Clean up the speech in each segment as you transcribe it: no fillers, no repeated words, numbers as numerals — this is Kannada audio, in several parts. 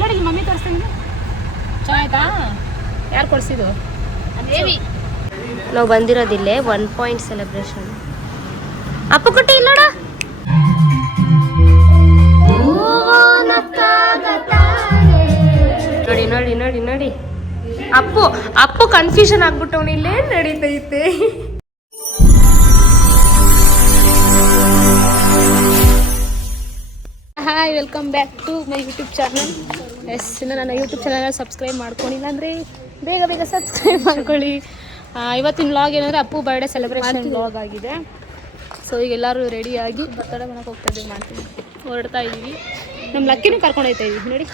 ನೋಡಿ ಮಮ್ಮಿ ತೋರಿಸ್ತೀನಿ. ಚೆನ್ನಾಯ್ತಾ? ಯಾರು ಕೊಡಿಸಿದ್ದು? ನಾವು ಬಂದಿರೋದಿಲ್ಲೇ 1 ಪಾಯಿಂಟ್ ಸೆಲೆಬ್ರೇಷನ್. ಅಪ್ಪು ಕುಟ್ಟಿ ಇಲ್ಲೋಡ. ನೋಡಿ ನೋಡಿ ನೋಡಿ ನೋಡಿ ಅಪ್ಪು ಕನ್ಫ್ಯೂಷನ್ ಆಗ್ಬಿಟ್ಟವನು. ಇಲ್ಲೇ ನಡೀತೈತೆ. Hi, welcome back to my YouTube channel. Yes, ಇನ್ನು ನನ್ನ ಯೂಟ್ಯೂಬ್ ಚಾನಲ್ ಸಬ್ಸ್ಕ್ರೈಬ್ ಮಾಡ್ಕೊಂಡಿಲ್ಲ ಅಂದರೆ ಬೇಗ ಸಬ್ಸ್ಕ್ರೈಬ್ ಮಾಡ್ಕೊಳ್ಳಿ. ಇವತ್ತಿನ ವ್ಲಾಗ್ ಏನಂದರೆ ಅಪ್ಪು ಬರ್ಡೇ ಸೆಲೆಬ್ರೇಷನ್ ವ್ಲಾಗ್ ಆಗಿದೆ. ಸೊ ಈಗ ಎಲ್ಲರೂ ರೆಡಿಯಾಗಿ ಬರ್ತಡೇ ಮಾಡೋಕೆ ಹೋಗ್ತಾ ಇದ್ದೀವಿ, ಮಾಡ್ತೀವಿ, ಹೊರಡ್ತಾ ಇದ್ದೀವಿ. ನಮ್ಮ ಲಕ್ಕಿನೂ ಕರ್ಕೊಂಡು ಹೋಗ್ತಾ ಇದ್ದೀವಿ. ನೋಡಿ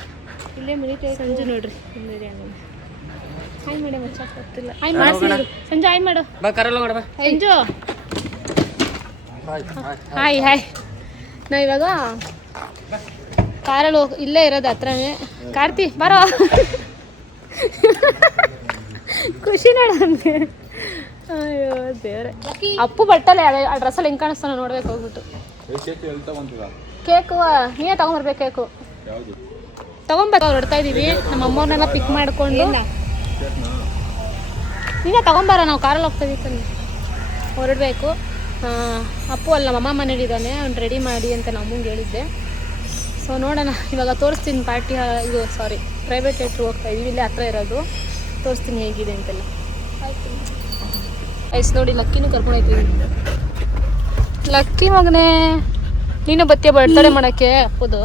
ಇಲ್ಲೇ ಮಿಲಿಟರಿ ಸಂಜು ನೋಡ್ರಿ. ಹಾಯ್ ಮೇಡಮ್, ಗೊತ್ತಿಲ್ಲ. ಹಾಯ್ ಮಾಡಿ ಸಂಜು, ಹಾಯ್ ಮಾಡು ಸಂಜು. Hi hi. ನಾವು ಇವಾಗ ಕಾರಲ್ಲಿ ಇಲ್ಲೇ ಇರೋದು ಹತ್ರನೇ. ಕಾರ್ತಿ ಬರೋ. ಖುಷಿ ನೋಡಂಗೆ. ಅಯ್ಯೋ ದೇವ್ರೆ. ಅಪ್ಪು ಬಟ್ಟಲೆ ಆ ಡ್ರೆಸ್ಸಲ್ಲಿ ಹೆಂಗೆ ಕಾಣಿಸ್ತಾನ ನೋಡ್ಬೇಕು ಹೋಗ್ಬಿಟ್ಟು. ಕೇಕು ನೀವೇ ತಗೊಂಬರ್ಬೇಕು. ಕೇಕು ತಗೊಂಬ ಹೊರಡ್ತಾ ಇದ್ದೀವಿ. ನಮ್ಮ ಅಮ್ಮವ್ರನ್ನೆಲ್ಲ ಪಿಕ್ ಮಾಡಿಕೊಂಡು ನೀವೇ ತಗೊಂಬಾರ. ನಾವು ಕಾರಲ್ಲಿ ಹೋಗ್ತಾ ಇದ್ದೀವಿ, ಹೊರಡಬೇಕು. ಅಪ್ಪು ಅಲ್ಲಿ ನಮ್ಮ ಅಮ್ಮ ಮನೇಲಿದ್ದಾನೆ, ಅವ್ನು ರೆಡಿ ಮಾಡಿ ಅಂತ ನಮ್ಮ ಅಮ್ಮಂಗೆ ಹೇಳಿದ್ದೆ. ಸೊ ನೋಡೋಣ, ಇವಾಗ ತೋರಿಸ್ತೀನಿ. ಪಾರ್ಟಿ ಇದು ಪ್ರೈವೇಟ್ ಥಿಯೇಟ್ರ್ ಹೋಗ್ತಾ ಇದ್ದೀವಿ, ಇಲ್ಲೇ ಹತ್ರ ಇರೋದು. ತೋರಿಸ್ತೀನಿ ಹೇಗಿದೆ ಅಂತೆಲ್ಲ. ಐಸ್ ನೋಡಿ, ಲಕ್ಕಿನೂ ಕರ್ಕೊಂಡು ಹೋಗ್ತೀವಿ. ಲಕ್ಕಿ ಮಗನೇ, ನೀನು ಬತ್ತಿಯ ಬರ್ತಡೇ ಮಾಡೋಕ್ಕೆ ಅಪ್ಪುದು.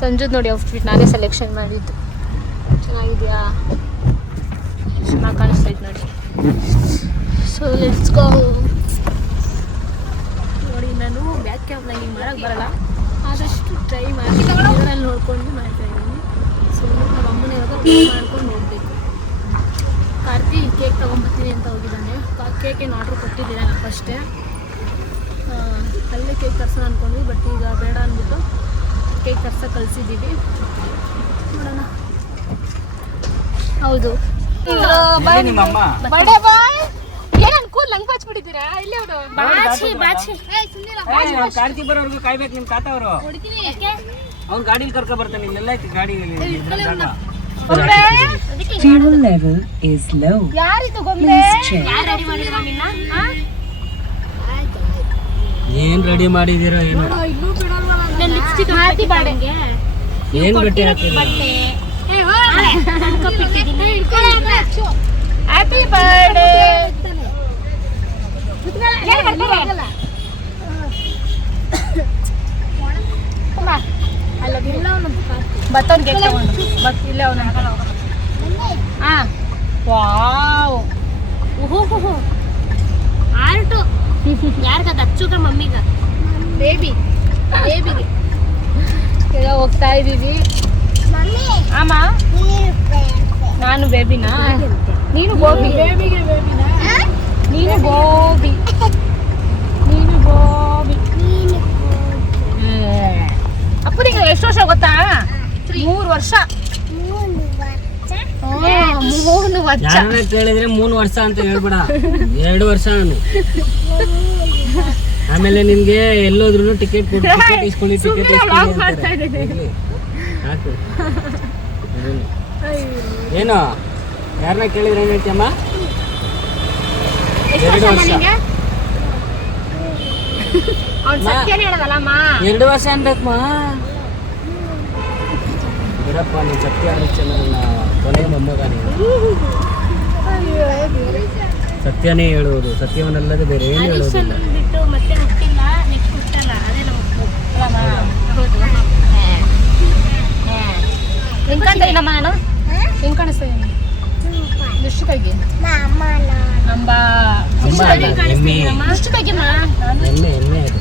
ಸಂಜುದ್ ನೋಡಿ ಔಟ್ಫಿಟ್ ನಾನೇ ಸೆಲೆಕ್ಷನ್ ಮಾಡಿದ್ದು. ಚೆನ್ನಾಗಿದೆಯಾ? ಚೆನ್ನಾಗಿ ಕಾಣಿಸ್ತೈತೆ ನೋಡಿ. So let's go. ನೋಡಿ, ನಾನು ಬ್ಯಾಕ್ ಕ್ಯಾಮ್ನ ಹಿಂಗೆ ಮಾಡೋಕ್ಕೆ ಬರಲ್ಲ, ಆದಷ್ಟು ಟ್ರೈ ಮಾಡಿ ಇದರಲ್ಲಿ ನೋಡ್ಕೊಂಡು ಮಾಡ್ತಾಯಿದ್ದೀನಿ. ಸೊ ನಮ್ಮ ಅಮ್ಮನ ಇವಾಗ ಮಾಡ್ಕೊಂಡು ಹೋಗ್ಬೇಕು. ಕಾರ್ತಿ ಕೇಕ್ ತೊಗೊಂಬರ್ತೀನಿ ಅಂತ ಹೋಗಿದ್ದಾನೆ. ಕೇಕ್ ಏನು ಆರ್ಡ್ರ್ ಕೊಟ್ಟಿದ್ದೀರ ನಾನು ಫಸ್ಟೇ. ಅಲ್ಲೇ ಕೇಕ್ ತರ್ಸೋಣ ಅಂದ್ಕೊಂಡ್ವಿ, ಬಟ್ ಈಗ ಬೇಡ ಅಂದ್ಬಿಟ್ಟು ಕೇಕ್ ತರ್ಸೋಕೆ ಕಳಿಸಿದ್ದೀವಿ. ನೋಡೋಣ. ಹೌದು, ಬಡೆ ಬಾಯ್. ಏನನ್ ಕೂಲ್ ಲಂಗ್ ಬಾಚ್ಬಿಟ್ಟಿದ್ದೀರಾ? ಇಲ್ಲಿ ಅವರು ಬಾಚಿ ಕಾರ್ತಿ ಬರೋರ್ಗು ಕಾಯ್ಬೇಕು. ನಿಮ್ ತಾತ ಅವರು ಅವ್ನ ಗಾಡಿಲಿ ಕರ್ಕೊ ಬರ್ತಾನೆ. ನಿಮ್ಮೆಲ್ಲ ಐತಿ ಗಾಡಿ. Fuel level is low. ಯಾರಿದು ಗೊಂಬೆ? ಯಾರು ರೆಡಿ ಮಾಡಿದ್ರು ನಿನ್ನ? ಏನ್ ರೆಡಿ ಮಾಡಿದೀರೋ ಏನು? ಲಿಪ್ಸ್ಟಿಕ್ ಹಾಕಿ ಬಾಡಂಗೆ ಏನ್ ಬಟ್ಟೆ ಹಾಕಿದ್ರು? Happy birthday. ಬತ್ತೊಂದು ಕೇಕ್ ತಗೊಂಡು ಬಟ್ ಇಲ್ಲೇ ಅವನ. ಹಾಂ, ವಾವ್. ಓಹೋ, ಆರ್ಟು ಯಾರಿಗದು ಹಚ್ಚುಗ? ಮಮ್ಮಿಗ, ಬೇಬಿಗೆ. ಈಗ ಹೋಗ್ತಾ ಇದ್ದೀವಿ. ಅಮ್ಮ, ನಾನು ಬೇಬಿನಾ? ನೀನು ಗೋಬಿ. ನೀನು ಗೋಬಿ. ಅಪ್ಪು ನಿಂಗೆ ಎಷ್ಟು ವರ್ಷ ಗೊತ್ತಾ? 3 ವರ್ಷ. 3 ವರ್ಷ. ಯಾರನ್ನ ಕೇಳಿದ್ರೆ 3 ವರ್ಷ ಅಂತ ಹೇಳ್ಬೇಡ, 2 ವರ್ಷ ನಾನು. ಆಮೇಲೆ ನಿನ್ಗೆ ಎಲ್ಲೋದ್ರು ಟಿಕೆಟ್ ಇಸ್ಕೊಳ್ಳಿ. ಏನು ಯಾರನ್ನ ಕೇಳಿದ್ರೆ ಏನ್ ಹೇಳ್ತೀಯಮ್ಮ? 2 ವರ್ಷ. 2 ವರ್ಷ ಅನ್ಬೇಕಮ್ಮ. ಬಿಡಪ್ಪ, ನೀನು ಸತ್ಯ ಹರಿಶ್ಚಂದ್ರನ ಕೊನೆ ಮೊಮ್ಮಗ. ಸತ್ಯನೇ ಹೇಳುವುದು, ಸತ್ಯವನ್ನಲ್ಲದೆ ಬೇರೆ ಏನು ಹೇಳುವುದಿಲ್ಲ. ಬಿಟ್ಟು ಮತ್ತೆ ಹುಟ್ಟಿಲ್ಲ, ನೆಕ್ಸ್ಟ್ ಹುಟ್ಟಲ್ಲ. ಅದೇ ಹೆಂಗ್ ಕಾಣ್ತಾ ಇದ್ದಮ್ಮ? ನಾನು ಹೆಂಗ್ ಕಾಣಿಸ್ತಾ ಇದ್ದೀನಿ? ದೃಷ್ಟಿ ತೆಗಿ. ಅಂಬಾ ದೃಷ್ಟಿ ತೆಗಿಮ್ಮ. ಎಮ್ಮೆ ಅದು.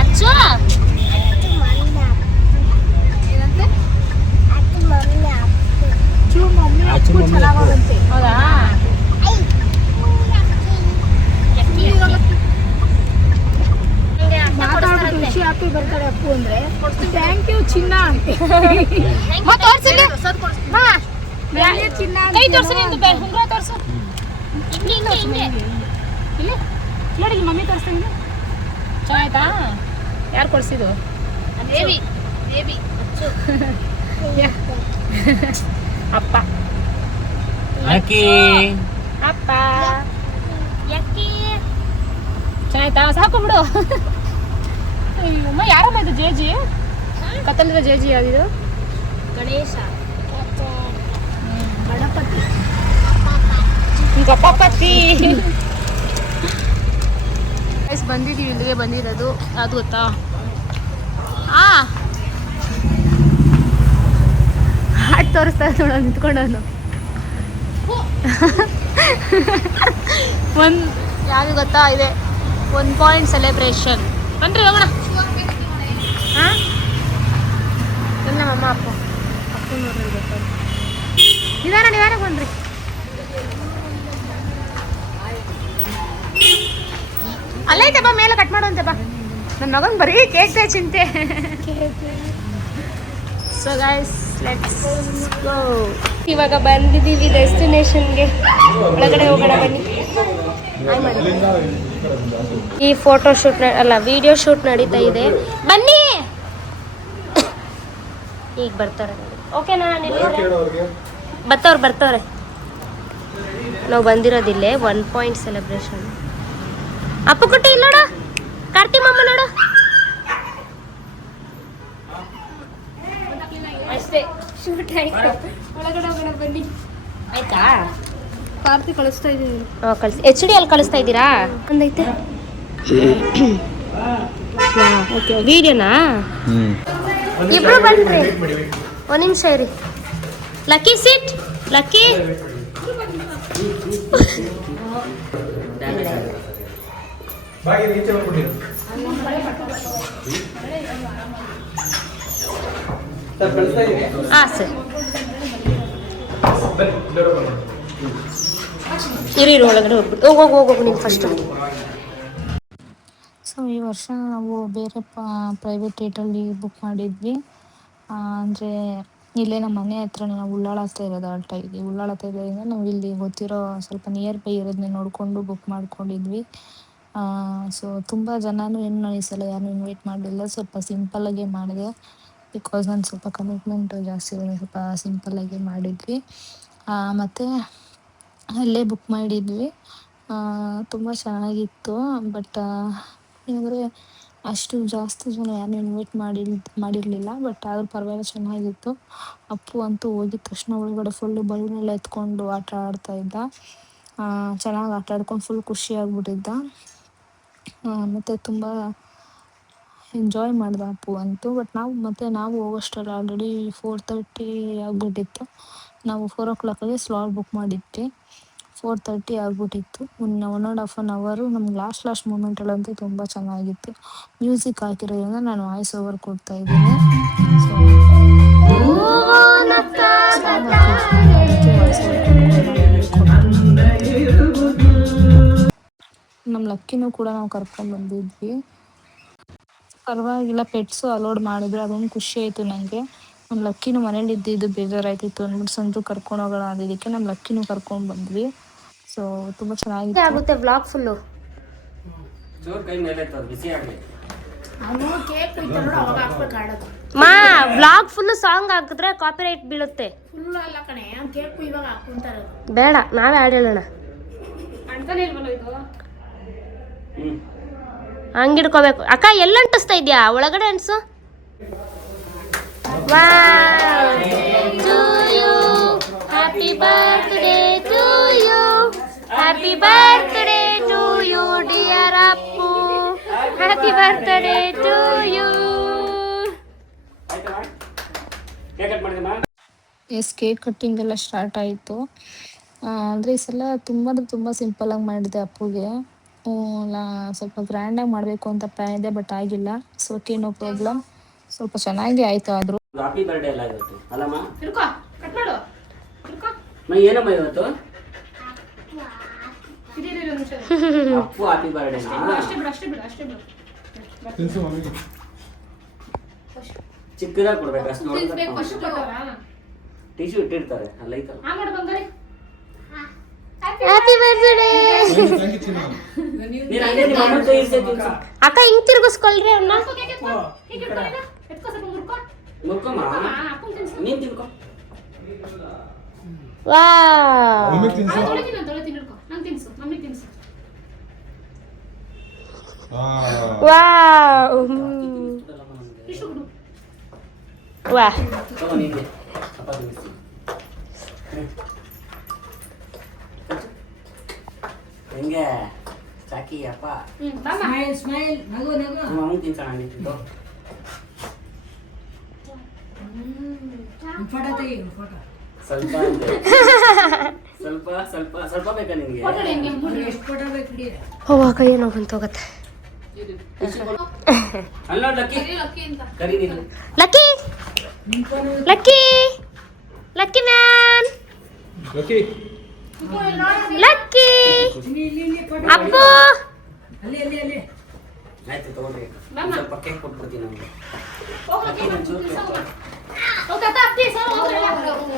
ಅಚ್ಚು ಚೆನ್ನಾಗಂತೆ. ಹೌದಾ? ಹ್ಯಾಪಿ ಬರ್ತಾರೆ ಅಪ್ಪು ಅಂದ್ರೆ ಥ್ಯಾಂಕ್ ಯು ಚಿನ್ನ ಅಂತ. ಚಿನ್ನ ಕೈ ತೋರ್ಸು, ಉಂಗುರ ತೋರ್ಸು. ಇಲ್ಲಿ ನೋಡಿ, ಮಮ್ಮಿ ತೋರಿಸ್ತೀನಿ. ಚೆನ್ನಾಗಿ ಚೆನ್ನಾಯ್ತಾ? ಯಾರು ಕೊಡ್ಸಿದ್ದು? ಅಪ್ಪ. ಅಕ್ಕಿ ಅಪ್ಪ ಚೆನ್ನಾಯ್ತಾ? ಸಾಕು ಬಿಡು. ಅಮ್ಮ ಯಾರಮ್ಮ ಇದು ಜೇಜಿ? ಕತ್ತಲಿರೋ ಜೇಜಿ ಯಾವ್ದಿದು? ಗಣೇಶ ಗಪ್ಪಪತಿ. ಬಂದಿದ್ದೀವಿ, ಇಲ್ಲಿಗೆ ಬಂದಿರೋದು. ಅದು ಗೊತ್ತಾ? ಹಾಟ್ ತೋರಿಸ್ತಾ ನೋಡ ನಿಂತ್ಕೊಂಡವನು. ಒಂದು ಯಾವುದು ಗೊತ್ತಾ? ಇದೆ 1 ಪಾಯಿಂಟ್ ಸೆಲೆಬ್ರೇಷನ್. ಬನ್ರಿ ಹೋಗೋಣ. ಹಾಂ ನಮ್ಮಮ್ಮ ಅಪ್ಪ ನೋಡ್ರಿ ಗೊತ್ತಾಗ ನಿಧಾನ ಬನ್ರಿ. ಅಲ್ಲೈತೆ ಬಾ, ಮೇಲೆ ಕಟ್ ಮಾಡುವಂತೆ ಬಾ. ನನ್ನ ಮಗನ್ ಬರೀ ಕೇಕ್ ಚಿಂತೆ. So guys let's go. ಇವಾಗ ಬಂದಿದ್ದೀವಿ ಡೆಸ್ಟಿನೇಷನ್ಗೆ. ಒಳಗಡೆ ಹೋಗೋಣ ಬನ್ನಿ. ಈ ಫೋಟೋ ಶೂಟ್ ಅಲ್ಲ ವಿಡಿಯೋ ಶೂಟ್ ನಡೀತಾ ಇದೆ. ಬನ್ನಿ, ಈಗ ಬರ್ತಾರೆ. ಓಕೆನಾ? ಬರ್ತಾವ್ರೆ. ನಾವು ಬಂದಿರೋದಿಲ್ಲೇ 1 ಪಾಯಿಂಟ್ ಸೆಲೆಬ್ರೇಷನ್. ಅಪ್ಪು ಕುಟ್ಟಿ ಇಲ್ಲ ನೋಡ, ಕಾರ್ತಿ ಮಾಮ ನೋಡು. ಅಷ್ಟೇ, ಶೂಟ್ ಆಯ್ತು. ಒಳಗಡೆ ಹೋಗೋಣ ಬನ್ನಿ. ಆಯ್ತಾ? ಕಾರ್ತಿ ಕಳಿಸ್ತಾ ಇದ್ದೀನಿ. ಕಳಿಸಿ. HD ಅಲ್ಲಿ ಕಳಿಸ್ತಾ ಇದ್ದೀರಾ? ಒಂದೈತೆ ವಿಡಿಯೋನಾ? ಇಬ್ರು ಬನ್ರಿ, 1 ನಿಮಿಷ ಇರಿ. ಲಕ್ಕಿ ಸಿಟ್, ಲಕ್ಕಿ. ಹಾಂ ಸರ್, ಇರಿ ಒಳಗಡೆ ಹೋಗ್ಬಿಟ್ಟು ಹೋಗು ನೀವು ಫಸ್ಟ್. ಸೊ ಈ ವರ್ಷ ನಾವು ಬೇರೆ ಪ್ರೈವೇಟ್ ಥಿಯೇಟ್ರಲ್ಲಿ ಬುಕ್ ಮಾಡಿದ್ವಿ. ಅಂದರೆ ಇಲ್ಲೇ ನಮ್ಮ ಮನೆ ಹತ್ರನೇ, ನಾವು ಉಳ್ಳಾಳ ಹತ್ರ ಇರೋದು. ಉಳ್ಳಾಳ ಹತ್ರ ಇರೋದ್ರಿಂದ ನಾವು ಇಲ್ಲಿ ಗೊತ್ತಿರೋ ಸ್ವಲ್ಪ ನಿಯರ್ ಬೈ ಇರೋದನ್ನೇ ನೋಡಿಕೊಂಡು ಬುಕ್ ಮಾಡ್ಕೊಂಡಿದ್ವಿ. ಸೊ ತುಂಬ ಜನನೂ ಏನು ಈ ಸಲ ಯಾರನ್ನೂ ಇನ್ವೈಟ್ ಮಾಡಲಿಲ್ಲ. ಸ್ವಲ್ಪ ಸಿಂಪಲ್ಲಾಗೆ ಮಾಡಿದೆ, ಬಿಕಾಸ್ ನಾನು ಸ್ವಲ್ಪ ಕಮಿಟ್ಮೆಂಟ್ ಜಾಸ್ತಿ ಇರೋದು, ಸ್ವಲ್ಪ ಸಿಂಪಲ್ಲಾಗಿ ಮಾಡಿದ್ವಿ. ಮತ್ತು ಅಲ್ಲೇ ಬುಕ್ ಮಾಡಿದ್ವಿ. ತುಂಬ ಚೆನ್ನಾಗಿತ್ತು. ಬಟ್ ಏನಂದರೆ ಅಷ್ಟು ಜಾಸ್ತಿ ಜನ ಯಾರನ್ನೂ ಇನ್ವೈಟ್ ಮಾಡಿರಲಿಲ್ಲ. ಬಟ್ ಆದರೂ ಪರವಾಗಿಲ್ಲ, ಚೆನ್ನಾಗಿತ್ತು. ಅಪ್ಪು ಅಂತೂ ಹೋಗಿದ ತಕ್ಷಣ ಒಳಗಡೆ ಫುಲ್ಲು ಬಲೂನೆಲ್ಲ ಎತ್ಕೊಂಡು ಆಟ ಆಡ್ತಾಯಿದ್ದ. ಚೆನ್ನಾಗಿ ಆಟ ಆಡ್ಕೊಂಡು ಫುಲ್ ಖುಷಿಯಾಗ್ಬಿಟ್ಟಿದ್ದ. ಮತ್ತು ತುಂಬ ಎಂಜಾಯ್ ಮಾಡ್ದೆ ಅಪ್ಪು ಅಂತೂ. ಬಟ್ ನಾವು ಹೋಗೋಷ್ಟರಲ್ಲಿ ಆಲ್ರೆಡಿ 4:30 ಆಗಿಬಿಟ್ಟಿತ್ತು. ನಾವು 4 o'clockಗೆ ಸ್ಲಾಟ್ ಬುಕ್ ಮಾಡಿದ್ವಿ. 4:30 ಆಗಿಬಿಟ್ಟಿತ್ತು. 1.5 hour ನಮ್ಗೆ ಲಾಸ್ಟ್ ಮೂಮೆಂಟಲ್ಲಂತೂ ತುಂಬ ಚೆನ್ನಾಗಿತ್ತು. ಮ್ಯೂಸಿಕ್ ಹಾಕಿರೋದ್ರಿಂದ ನಾನು ವಾಯ್ಸ್ ಓವರ್ ಕೊಡ್ತಾ ಇದ್ದೀನಿ. ಸೊ ನಮ್ಮ ಲಕ್ಕಿನೂ ಕೂಡ ನಾವು ಕರ್ಕೊಂಡು ಬಂದಿದ್ವಿ. ಪರವಾಗಿಲ್ಲ, ಪೆಟ್ಸು ಅಲೋಡ್ ಮಾಡಿದ್ರು, ಅದೊಂದು ಖುಷಿ ಆಯಿತು ನನಗೆ. ನಮ್ಮ ಲಕ್ಕಿನೂ ಮನೇಲಿ ಇದ್ದಿದ್ದು ಬೇಜಾರಾಯ್ತಿತ್ತು ಅಂದ್ಬಿಟ್ಟು ಸಂಜು ಕರ್ಕೊಂಡು ಹೋಗೋಣ ಅಂದಿದ್ದಕ್ಕೆ ನಮ್ಮ ಲಕ್ಕಿನೂ ಕರ್ಕೊಂಡು ಬಂದ್ವಿ. ಸೊ ತುಂಬ ಚೆನ್ನಾಗಿತ್ತು. ಆಗುತ್ತೆ vlog full. Vlog full song ಹಾಕಿದ್ರೆ ಕಾಪಿರೈಟ್ ಬೀಳುತ್ತೆ. ಬೇಡ, ನಾವೇ ಹಾಡು ಹೇಳೋಣ. ಹಂಗಿಡ್ಕೋಬೇಕು. ಅಕ್ಕ ಎಲ್ಲ ಅಂಟಿಸ್ತಾ ಇದ್ಯಾ? ಒಳಗಡೆ ಅಂಟಿಸು. Happy birthday to you, happy birthday to you dear Appu, happy birthday to you. Yes, cake cutting ಎಲ್ಲ ಸ್ಟಾರ್ಟ್ ಆಯಿತು. ಅಂದರೆ ಈ ಸಲ ತುಂಬ ಸಿಂಪಲ್ಲಾಗಿ ಮಾಡಿದೆ ಅಪ್ಪುಗೆ. ಸ್ವಲ್ಪ ಗ್ರ್ಯಾಂಡಾಗಿ ಮಾಡಬೇಕು ಅಂತ ಪ್ಲ್ಯಾನ್ ಇದೆ, ಬಟ್ ಆಗಿಲ್ಲ. So okay, no problem. ಸ್ವಲ್ಪ ಚೆನ್ನಾಗಿ ಆಯಿತು. ಆದರೂ ಹ್ಯಾಪಿ ಬರ್ಡೇ ಎಲ್ಲ ಇವತ್ತು ಅಲ್ಲಮ್ಮ? ಏನಮ್ಮ ಇವತ್ತು ಅಪ್ಪು ಹ್ಯಾಪಿ ಬರ್ಡೇನಾ? ಚಿಕ್ಕದಾಗಿ ಕೊಡ್ಬೇಕು ಅಷ್ಟು. ಟಿಶ್ಯೂ ಇಟ್ಟಿರ್ತಾರೆ ಅಲ್ಲ, ಐತಲ್ಲ. Happy birthday. ನೀನು ಹಂಗೆ ನಿಮ್ಮ ಅಮ್ಮನ ಕೈ ಇರ್ಸೆ ತಿನ್ಸು. ಅಕ್ಕ ಹಿಂಗ್ ತಿರ್ಗಿಸ್ಕೊಳ್ರಿ ಅವ್ನ. ಮುರ್ಕೊಮ್ಮ ನೀನ್ ತಿನ್ಕೊ. ವಾವ್ ವಾವ್ ವಾಹ್. ತಗೋ ನಿಂಗೆ ಚಪಾತಿ ಬಿಸಿ. ಹೆಂಗೆ ಚಾಕಿ ಅಪ್ಪ ನಿಮ್ಮ ಅಮ್ಮನ ತಿನ್ಸೋಣ ನೀನು ತಿಂದು. ಸ್ವಲ್ಪ ಅಂತೆ. ಸ್ವಲ್ಪ ಸ್ವಲ್ಪ ಸ್ವಲ್ಪ ಬೇಕಾ ನಿನಗೆ? ಅವ್ವ ಕೈ ನೋವು ಬಂತು ಹೋಗತ್ತೆ. ಅಲ್ಲ ಲಕ್ಕಿ ಕರಿ ನೀನು. Lucky lucky lucky man lucky Appu. ಆಯ್ತು ತಗೊಳ್ರಿ, ಸ್ವಲ್ಪ ಕೇಕ್ ಕೊಟ್ಬಿಡ್ತೀನಿ ನಮ್ಗೆ.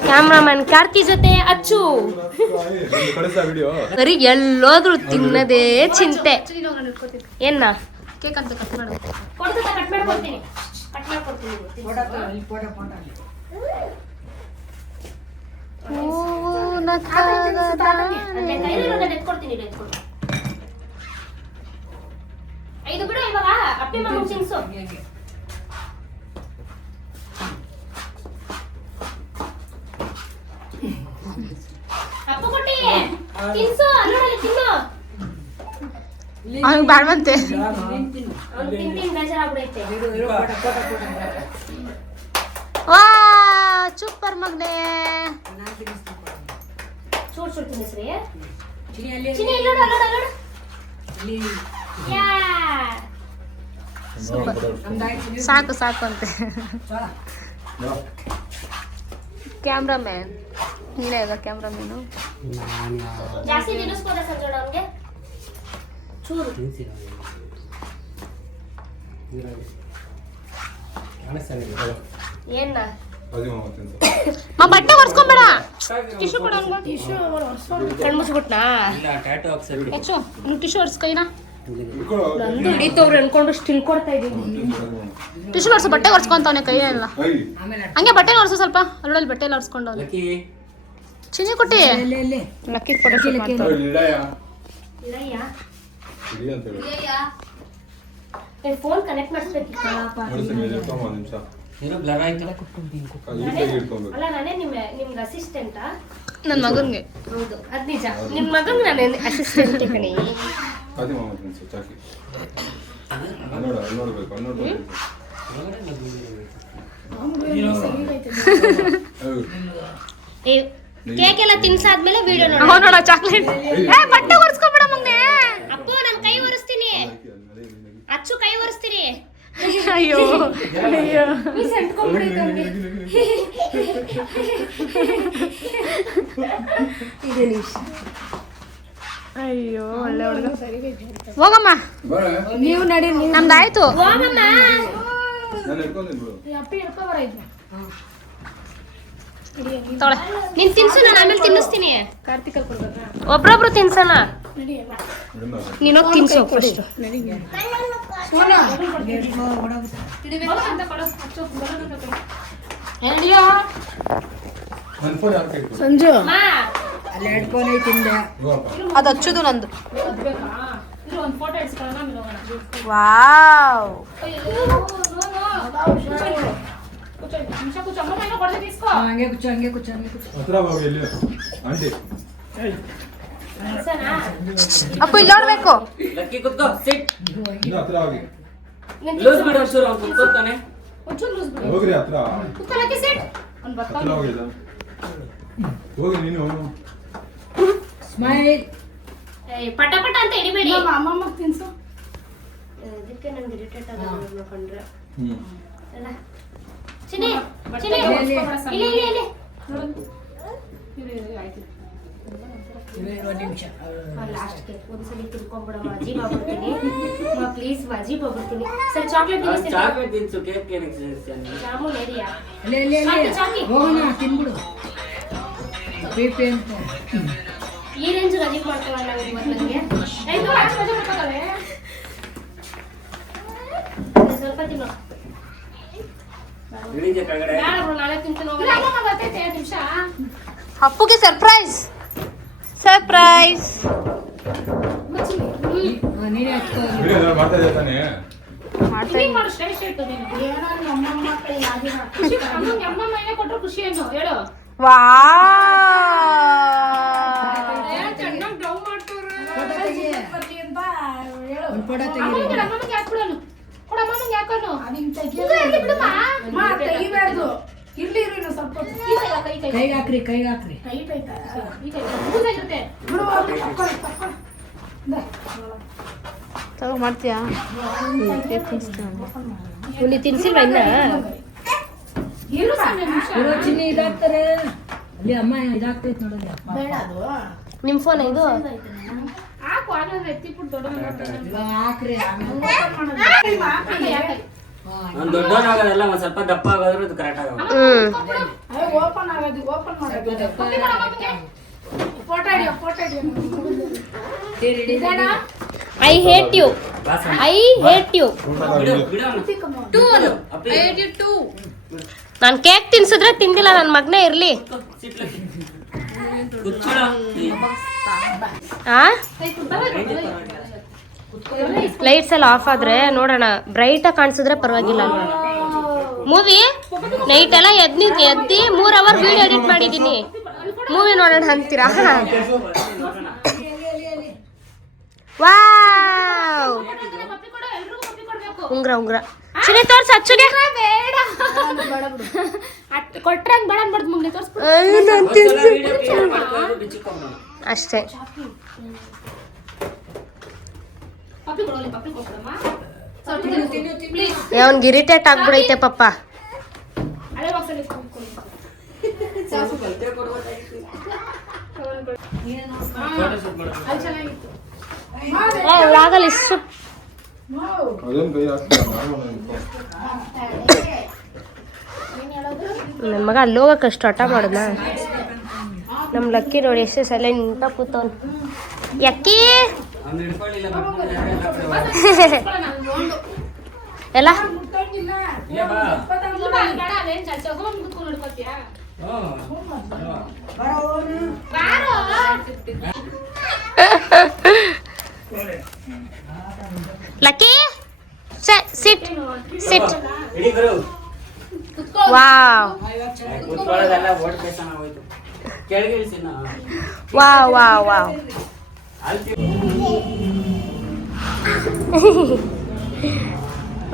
ಕ್ಯಾಮ್ರಾಮನ್ ಕಾರ್ತಿ ಜೊತೆ ಅಚ್ಚು. ಬರೀ ಎಲ್ಲೋದ್ರು ತಿನ್ನದೇ ಚಿಂತೆ. ಏನ ಕೇಕ್ ಅಂತ ಕಟ್ ಮಾಡು. ಐದು ಬಿಡು ಇವಾಗ ಅಪ್ಪಿ ಮಗನ್ ತಿನ್ಸು. ಅಪ್ಪ ಕೊಟ್ಟಿ ತಿನ್ಸು. ಅಲ್ಲೋಡಲ್ಲಿ ತಿನ್ನು. ಅವ್ನಿಗೆ ಬಾಡ್ವಂತೆ. ಅವ್ನು ತಿಂತೀನಿ ಬೇಜಾರಾಗ್ಬಿಡೈತೆ. ವಾ ಸೂಪರ್ ಮಗ್ನೆ. ಚೂರ್ ಚೂರ್ ತಿನ್ನಿಸ್ರಿ. ಚಿನಿ ಅಲ್ಲೋಡು ಅಲ್ಲೋಡು ಅಲ್ಲೋಡು. ಯಾ ಸಾಕು ಸಾಕು ಅಂತೆ. ಕ್ಯಾಮ್ರಾಮ್ಯಾನ್ ನೀನೇ ಈಗ ಕ್ಯಾಮ್ರಾಮ್ಯಾನು. ಜಾಸ್ತಿ ತಿನ್ನಿಸ್ಬೋದ ಸಂಜೋಣ ಅವ್ನಿಗೆ? ಚೂರು ಏನ ಬಟ್ಟೆ ಒರ್ಸ್ಕೊಂಬೇಡ. ಟಿಶ್ಯೂ ಕೊಡು ಅವ್ನಿಗೆ. ಟಿಶ್ಯೂ ಕಣ್ಮುಚ್ಬಿಟ್ನಾ? ಇಲ್ಲ ಟ್ಯಾಟೂ ಹಾಕ್ಸರಿ. ಹೆಚ್ಚು ನೀವು ಟಿಶ್ಯೂ ಒರ್ಸ್ಕೈನ. ನಂದು ಹಿಡಿತವ್ರು ಅನ್ಕೊಂಡು ಸ್ಟಿಲ್ ಕೊಡ್ತಾ ಇದ್ದೀನಿ. ಟಿಶ್ಯೂ ಒರ್ಸು. ಬಟ್ಟೆ ಒರ್ಸ್ಕೊಂತವನೆ ಕೈಯೆಲ್ಲ. ಹಂಗೆ ಬಟ್ಟೆ ಒರ್ಸು ಸ್ವಲ್ಪ. ಅಲ್ಲೊಳಲ್ಲಿ ಬಟ್ಟೆ ಎಲ್ಲ ಒರ್ಸ್ಕೊಂಡವನೆ. ಲಕ್ಕಿ ಚಿನಿ ಕೊಟ್ಟಿ ಲಕ್ಕಿ ಫೋಟೋ ಶೂಟ್ ಮಾಡ್ತಾಳೆ. ಫೋನ್ ಕನೆಕ್ಟ್ ಮಾಡಿಸ್ಬೇಕಿತ್ತು. ಏನೋ ಬ್ಲರ್ ಆಯ್ತಲ್ಲ. ಅಲ್ಲ ನಾನೇ ನಿಮ್ಗೆ ಅಸಿಸ್ಟೆಂಟಾ? ನನ್ನ ಮಗನ್ಗೆ. ಹೌದು ಅದ್ ನಿಜ. ನಿಮ್ ಮಗಂಗೆ ನಾನೇ ಅಸಿಸ್ಟೆಂಟ್ ಕಣಿ. ಕೇಕ್ ಎಲ್ಲ ತಿನ್ಸಾದ್ಮೇಲೆ ವಿಡಿಯೋ ನೋಡ ಚಾಕ್ಲೇಟ್. ಬಟ್ಟೆ ಒರ್ಸ್ಕೊಬೇಡ ಮಗ್ನೆ. ಅಪ್ಪ ನಾನು ಕೈ ಒರೆಸ್ತೀನಿ. ಅಚ್ಚು ಕೈ ಒರೆಸ್ತೀನಿ. ಅಯ್ಯೋ ಅಯ್ಯೋ ಅಯ್ಯೋ ಒಳ್ಳೆ ಹುಡುಗ. ಹೋಗಮ್ಮ ನೀವು ನಡಿ. ನಮ್ದಾಯ್ತು. ತೊಳೆ ನೀನ್ ತಿನ್ಸು, ನಾನು ಆಮೇಲೆ ತಿನ್ನಿಸ್ತೀನಿ. ಕಾರ್ತಿಕ್ ಒಬ್ರೊಬ್ರು ತಿನ್ಸೋಣ. ನೀನೋಗಿ ತಿನ್ಸು ಫಸ್ಟ್. ಸಂಜು ಅದು ಹಚ್ಚೋದು ನಂದು. ವಾವ್ ಅಪ್ಪ ಇಲ್ಲಿ ನೋಡ್ಬೇಕು. ಲಕ್ಕಿ ಕುತ್ಕೋ. ಸಿಟ್ ಲೂಸ್ ಬಿಡು ಒಂಚೂರು. ಅವ್ನು ಕುತ್ಕೋತಾನೆ. ಹೋಗ್ರಿ ಹತ್ರ ಹೋಗಿ ನೀನು. ಪಟ ಪಟ ಅಂತ ಹಿಡಿಬೇಡಿ. ಅಮ್ಮಮ್ಮ ತಿನ್ಸು. ಇದಕ್ಕೆ ನಂಗೆ ಇರಿಟೇಟ್ ಆಗೋದು ನೋಡ್ಕೊಂಡ್ರೆ. ಚಿನಿ ಚಿನಿ ಇಲ್ಲಿ ಇಲ್ಲಿ ಲಾಸ್ಟ್ಗೆ ಒಂದ್ಸಲಿ ತಿನ್ಕೊಂಡ್ಬಿಡಮ್ಮ. ಅಜೀಬ್ ಆಗ್ಬಿಡ್ತೀನಿ ಪ್ಲೀಸ್. ಅಜೀಬ್ ಆಗ್ಬಿಡ್ತೀನಿ. ಸರಿ ಚಾಕ್ಲೇಟ್ ತಿನ್ನಿಸ್ತೀನಿ. ಚಾಕ್ಲೇಟ್ ತಿನ್ಸು. ಕೇಕ್ ಏನಕ್ಕೆ ಜಾಮೂನ್ ಏರಿಯಾ ಈ ರೇಂಜ್ ಅದಿಕ್ ಮಾಡ್ಕೊಳ್ಳೋಣ ನನಗೆ ಸ್ವಲ್ಪ ತಿನ್ನು. ಇಳಿದೆ ಕೆಳಗಡೆ. ಬೇಡ bro, ನಾಳೆ ತಿಂತೀನಿ ಹೋಗೋಣ. ಅಪ್ಪುಗೆ ಸರ್ಪ್ರೈಸ್ ಸರ್ಪ್ರೈಸ್. ವಿಡಿಯೋ ಎಲ್ಲ ಮಾಡ್ತಾ ಇದ್ದೆ ತಾನೇ? ಮಾಡ್ತೀಯಾ? ಹುಲಿ ತಿನ್ಸಿಲ್ವ ಇನ್ನ? ನಿಮ್ ಫೋನ್ ಇದು ನಾನು ದೊಡ್ಡವನಾಗೋದಲ್ಲ, ಒಂದ್ ಸ್ವಲ್ಪ ದಪ್ಪ ಆಗೋದ್ರು ಅದು ಕರೆಕ್ಟ್ ಆಗೋದು. I hate you, I hate you. ನಾನು ಕೇಕ್ ತಿನ್ಸಿದ್ರೆ ತಿಂದಿಲ್ಲ, ನನ್ನ ಮಗನೇ ಇರ್ಲಿ. ಲೈಟ್ಸ್ ಎಲ್ಲ ಆಫ್ ಆದ್ರೆ ನೋಡೋಣ, ಬ್ರೈಟ್ ಆಗಿ ಕಾಣಿಸಿದ್ರೆ ಪರವಾಗಿಲ್ಲ ಅಲ್ವಾ. ಮೂವಿ ನೈಟ್ ಎಲ್ಲ ಎದ್ದಿ 3 ಅವರ್ ವಿಡಿಯೋ ಎಡಿಟ್ ಮಾಡಿದೀನಿ. ಮೂವಿ ನೋಡೋಣ ಅಂತೀರಾ? ವಾವ್, ಉಂಗ್ರ ಚಿನಿ ತೋರ್ಸ. ಅಚ್ಚುಗೆ ಕೊಟ್ರಂಗ್ ಬೇಡ ಅನ್ಬಾರ್ದು ಮುಂದೆ ತೋರಿಸ್ಬಿಡು. ಅಷ್ಟೇ. ಅವನ್ಗೆ ಇರಿಟೇಟ್ ಆಗ್ಬಿಡೈತೆ ಪಪ್ಪ. ಆಗಲ್ಲ ಇಷ್ಟು ಅದೇನು ಕೈ ಹಾಕ್ತಾರೆ ನನ್ನ ಮಗ ಅಲ್ಲಿ ಹೋಗಕ್ಕಷ್ಟು ಹಠ ಮಾಡಿದ್ನ. ನಮ್ಮ ಲಕ್ಕಿ ನೋಡಿ ಎಷ್ಟು ಸೈಲೆಂಟ್ ಕೂತವನ್. ಯಕ್ಕಿ ಎಲ್ಲ Lucky sit sit. Wow wow wow wow.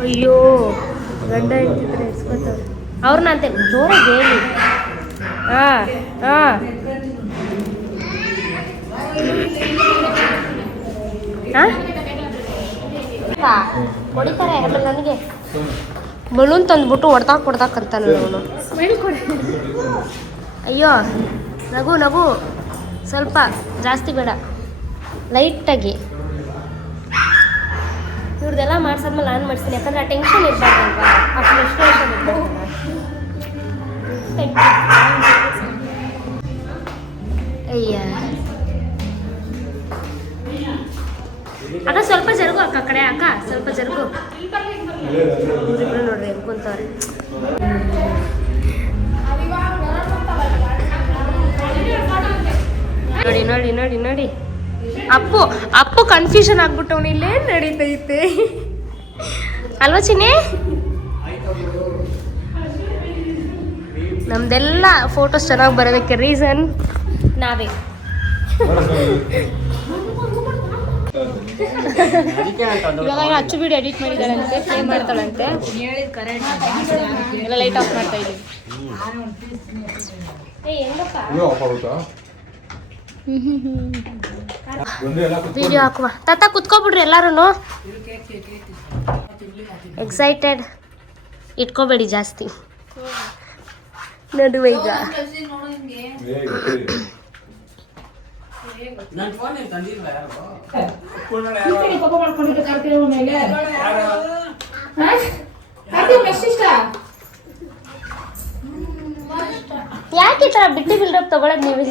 ಅಯ್ಯೋ ಗಂಡ ಹೇಳ್ತಿದ್ರೆ ಎಸ್ಕೊತಾರೆ ಅವ್ರನ್ನ ಅಂತ ಜೋರಾಗಿ ಹೇಳಿ. ಹೊಡಿತಾರೆ ಆಮೇಲೆ ನನಗೆ ಬಲೂನ್ ತಂದ್ಬಿಟ್ಟು ಹೊಡ್ದಾಕಂತಾನೆ ಅವನು. ಅಯ್ಯೋ ನಗು ನಗು, ಸ್ವಲ್ಪ ಜಾಸ್ತಿ ಬೇಡ, ಲೈಟಾಗಿ. ಇವ್ರದ್ದೆಲ್ಲ ಮಾಡ್ಸಾದ್ಮೇಲೆ ನಾನು ಮಾಡಿಸ್ತೀನಿ, ಯಾಕಂದ್ರೆ ಆ ಟೆನ್ಷನ್ ಇರಬಾರ್ದಲ್ವಾ, ಆ ಫ್ರಸ್ಟ್ರೇಷನ್ ಇರಬಾರ್ದಲ್ಲ. ಅಯ್ಯ ಅಕ್ಕ ಸ್ವಲ್ಪ ಜರುಗು, ಅಕ್ಕ ಕಡೆ ಅಕ್ಕ ಸ್ವಲ್ಪ ಜರುಗು. ಇವ್ರಿಬ್ರು ನೋಡ್ರಿ ಹೆಂಗ್ ಕುಂತವ್ರೆ. ನೋಡಿ ನೋಡಿ ನೋಡಿ ನೋಡಿ, ಅಪ್ಪು ಕನ್ಫ್ಯೂಷನ್ ಆಗ್ಬಿಟ್ಟವನು. ಇಲ್ಲೇ ನಡೀತೈತೆ ಅಲ್ವಾ ಚಿನ್ನಿ? ನಮ್ದೆಲ್ಲ ಫೋಟೋಸ್ ಚೆನ್ನಾಗಿ ಬರೋದಕ್ಕೆ ರೀಸನ್ ನಾವೇ. ಇವಾಗ ಅಚ್ಚು ಬಿಡಿ ಎಡಿಟ್ ಮಾಡಿದಾಳಂತೆ, ಪ್ಲೇ ಮಾಡ್ತಾಳಂತೆ. ಎಲ್ಲ ಲೈಟ್ ಆಫ್ ಮಾಡ್ತಾ ಇದೀವಿ. ವಿಡಿಯೋ ಹಾಕುವ ತಾತ, ಕುತ್ಕೊಬಿಡ್ರಿ ಎಲ್ಲಾರು. ಎಕ್ಸೈಟೆಡ್ ಇಟ್ಕೋಬೇಡಿ ಜಾಸ್ತಿ. ನಡುವೆ ಈಗ ಯಾಕೆ ಈ ತರ ಬಿಟ್ಟು ಬಿಲ್ಡಪ್ ತಗೊಳದ್ ನೀವು?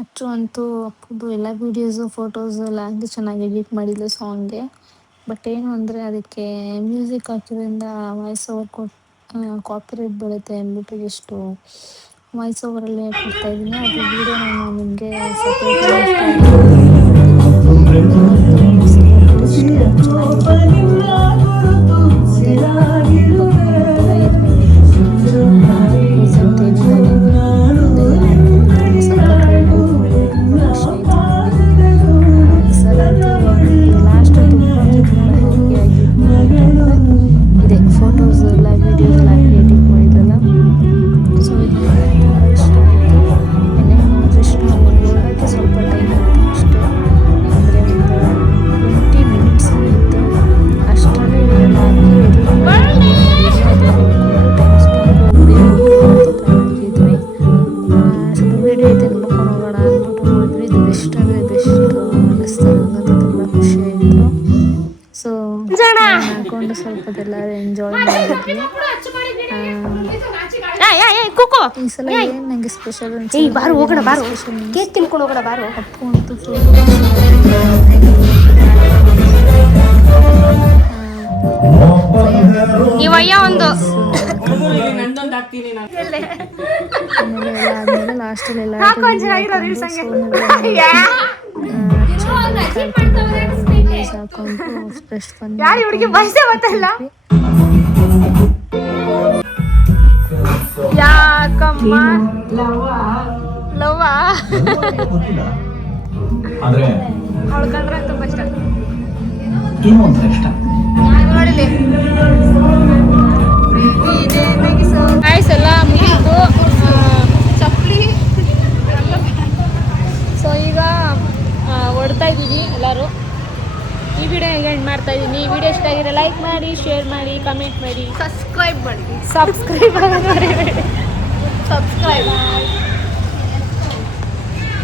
ಅಚ್ಚು ಅಂತೂ ಅಪ್ಪದು ಎಲ್ಲ ವೀಡಿಯೋಸು ಫೋಟೋಸ್ ಎಲ್ಲ ಹಾಕಿ ಚೆನ್ನಾಗಿ ಎಡಿಟ್ ಮಾಡಿದ್ಲು ಸಾಂಗ್ಗೆ. ಬಟ್ ಏನು ಅಂದರೆ ಅದಕ್ಕೆ ಮ್ಯೂಸಿಕ್ ಹಾಕಿದ್ರಿಂದ ವಾಯ್ಸ್ ಓವರ್ ಕಾಪಿರೈಟ್ ಬೀಳುತ್ತೆ ಅಂದ್ಬಿಟ್ಟು ಎಷ್ಟು ವಾಯ್ಸ್ ಓವರಲ್ಲೇ ಕೊಡ್ತಾಯಿದ್ದೀನಿ. ಅದು ವೀಡಿಯೋ ನಾನು ನಿಮಗೆ ಇದೆ ಫೋಟೋಸ್ ಎಲ್ಲ ವೀಡಿಯೋಸ್ ಎಲ್ಲ ಎಡಿಟ್ ಮಾಡಿದ್ರಲ್ಲ. ಸೊ ಇದು ತುಂಬ ಇಷ್ಟ ಆಯಿತು. ಏನೇನು ಜಸ್ಟ್ ನೋಡೋಕ್ಕೆ ಸ್ವಲ್ಪ ಟೈಮ್ ಆಯಿತು ಅಷ್ಟೇ, ಅಂದರೆ ಒಂದು 20 ಮಿನಿಟ್ಸ್ ಆಯಿತು. ಅಷ್ಟರಲ್ಲಿ ಇದನ್ನು ಹಾಕಿ ಎಡಿಟ್ ಮಾಡಿ ಟೈಮ್ ಸ್ಪೆಂಡ್ ಹೋಗಿದ್ವಿ. ಸ್ವಲ್ಪ ವೀಡಿಯೋ ಐತೆ ನೋಡ್ಕೊಂಡು ಹೋಗೋಣ ಅಂದ್ಬಿಟ್ಟು ನೋಡಿದ್ವಿ. ಇದು ಬೆಸ್ಟ್ ಅಂದರೆ ಬೆಸ್ಟ್ ಅನ್ನಿಸ್ತು ನನಗಂತೂ, ತುಂಬ ಖುಷಿ ಆಯಿತು. ಸೊ ಹಾಕೊಂಡು ಸ್ವಲ್ಪದೆಲ್ಲ ಎಂಜಾಯ್ ಮಾಡಿದ್ವಿ. ಈ ಸಲ ಏನು ನನಗೆ ಸ್ಪೆಷಲ್ ಬಾರು ಹೋಗೋಣ, ಬಾರು ಕೇಕ್ ತಿನ್ಕೊಂಡು ಹೋಗೋಣ, ಬಾರು. ಅಪ್ಪು ಅಂತೂ ಇವಯ್ಯ ಒಂದು ನಂದೊಂದು ಹಾಕ್ತೀನಿ ನಾನು. ಆಮೇಲೆ ಎಲ್ಲ ಆದಮೇಲೆ ಲಾಸ್ಟಲ್ಲೆಲ್ಲ ಹಾಕೊಂಡು ಫ್ರೆಶ್ ಫನ್ ಯಾಕಮ್ಮ ಲವ್ವಾ ಆದ್ರೆ ಅವಳು ಕಂಡ್ರೆ ತುಂಬ ಇಷ್ಟ. ಏನು ಅಂತ ಇಷ್ಟ ನೋಡಿಲಿ ಗಾಯ್ಸ್ ಎಲ್ಲ ಮುಗಿದು ಚಪ್ಪಲಿ. ಸೊ ಈಗ ಹೊಡ್ತಾ ಇದ್ದೀವಿ ಎಲ್ಲರೂ. ಈ ವಿಡಿಯೋ ಎಂಡ್ ಮಾಡ್ತಾ ಇದ್ದೀನಿ. ಈ ವಿಡಿಯೋ ಇಷ್ಟ ಆಗಿದೆ ಲೈಕ್ ಮಾಡಿ, ಶೇರ್ ಮಾಡಿ, ಕಮೆಂಟ್ ಮಾಡಿ, ಸಬ್ಸ್ಕ್ರೈಬ್ ಮಾಡಿ. ಸಬ್ಸ್ಕ್ರೈಬ್ ಆಗೋದು ಮರಿಬೇಡಿ. ಸಬ್ಸ್ಕ್ರೈಬ್